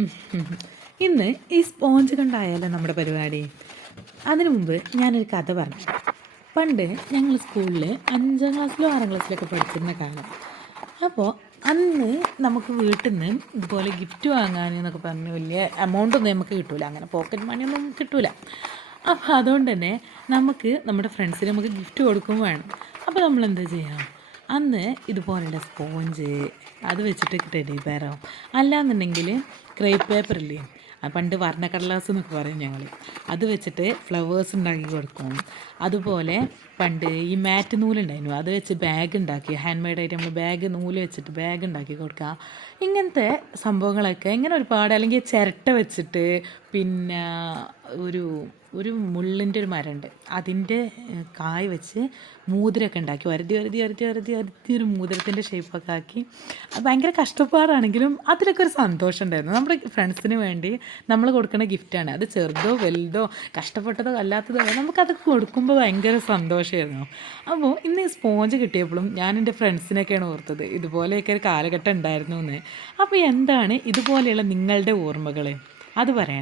ഉം, ഉം. ഇന്ന് ഈ സ്പോഞ്ച് കൊണ്ടായാലോ നമ്മുടെ പരിപാടി. അതിനു മുമ്പ് ഞാനൊരു കഥ പറഞ്ഞു. പണ്ട് ഞങ്ങൾ സ്കൂളിൽ 5ാം ക്ലാസ്സിലോ 6ാം ക്ലാസ്സിലൊക്കെ പഠിച്ചിരുന്ന കാലം. അപ്പോൾ അന്ന് നമുക്ക് വീട്ടിൽ നിന്ന് ഇതുപോലെ ഗിഫ്റ്റ് വാങ്ങാൻ എന്നൊക്കെ പറഞ്ഞ് വലിയ എമൗണ്ട് ഒന്നും നമുക്ക് കിട്ടൂല, അങ്ങനെ പോക്കറ്റ് മണിയൊന്നും കിട്ടൂല. അപ്പോൾ അതുകൊണ്ട് തന്നെ നമുക്ക് നമ്മുടെ ഫ്രണ്ട്സിന് നമുക്ക് ഗിഫ്റ്റ് കൊടുക്കും വേണം. അപ്പോൾ നമ്മൾ എന്താ ചെയ്യുക, അന്ന് ഇതുപോലുള്ള സ്പോഞ്ച് അത് വെച്ചിട്ട് ടെഡി ബെയറോ അല്ലാന്നുണ്ടെങ്കിൽ ക്രേപ്പ് പേപ്പറില്ലേ, പണ്ട് വർണ്ണക്കടലാസ് എന്നൊക്കെ പറയും ഞങ്ങൾ, അത് വെച്ചിട്ട് ഫ്ലവേഴ്സ് ഉണ്ടാക്കി കൊടുക്കും. അതുപോലെ പണ്ട് ഈ മാറ്റ് നൂലുണ്ടായിരുന്നു, അത് വെച്ച് ബാഗ് ഉണ്ടാക്കി, ഹാൻഡ് മെയ്ഡായിട്ട് നമ്മൾ ബാഗ് നൂല് വെച്ചിട്ട് ബാഗ് ഉണ്ടാക്കി കൊടുക്കുക. ഇങ്ങനത്തെ സംഭവങ്ങളൊക്കെ ഇങ്ങനെ ഒരുപാട്. അല്ലെങ്കിൽ ചിരട്ട വെച്ചിട്ട് പിന്നെ ഒരു ഒരു മുള്ളിൻ്റെ ഒരു മരമുണ്ട്, അതിൻ്റെ കായ് വെച്ച് മോതിരമൊക്കെ ഉണ്ടാക്കി ഒരതി ഒരു മോതിരത്തിൻ്റെ ഷേപ്പൊക്കെ ആക്കി. അത് ഭയങ്കര കഷ്ടപ്പാടാണെങ്കിലും അതിലൊക്കെ ഒരു സന്തോഷം ഉണ്ടായിരുന്നു. നമ്മുടെ ഫ്രണ്ട്സിന് വേണ്ടി നമ്മൾ കൊടുക്കുന്ന ഗിഫ്റ്റാണ്, അത് ചെറുതോ വലുതോ കഷ്ടപ്പെട്ടതോ അല്ലാത്തതോ നമുക്കതൊക്കെ കൊടുക്കുമ്പോൾ ഭയങ്കര സന്തോഷമായിരുന്നു. അപ്പോൾ ഇന്ന് ഈ സ്പോഞ്ച് കിട്ടിയപ്പോഴും ഞാൻ എൻ്റെ ഫ്രണ്ട്സിനൊക്കെയാണ് ഓർത്തത്, ഇതുപോലെയൊക്കെ ഒരു കാലഘട്ടം ഉണ്ടായിരുന്നു എന്ന്. അപ്പോൾ എന്താണ് ഇതുപോലെയുള്ള നിങ്ങളുടെ ഓർമ്മകൾ, അത് പറയണം.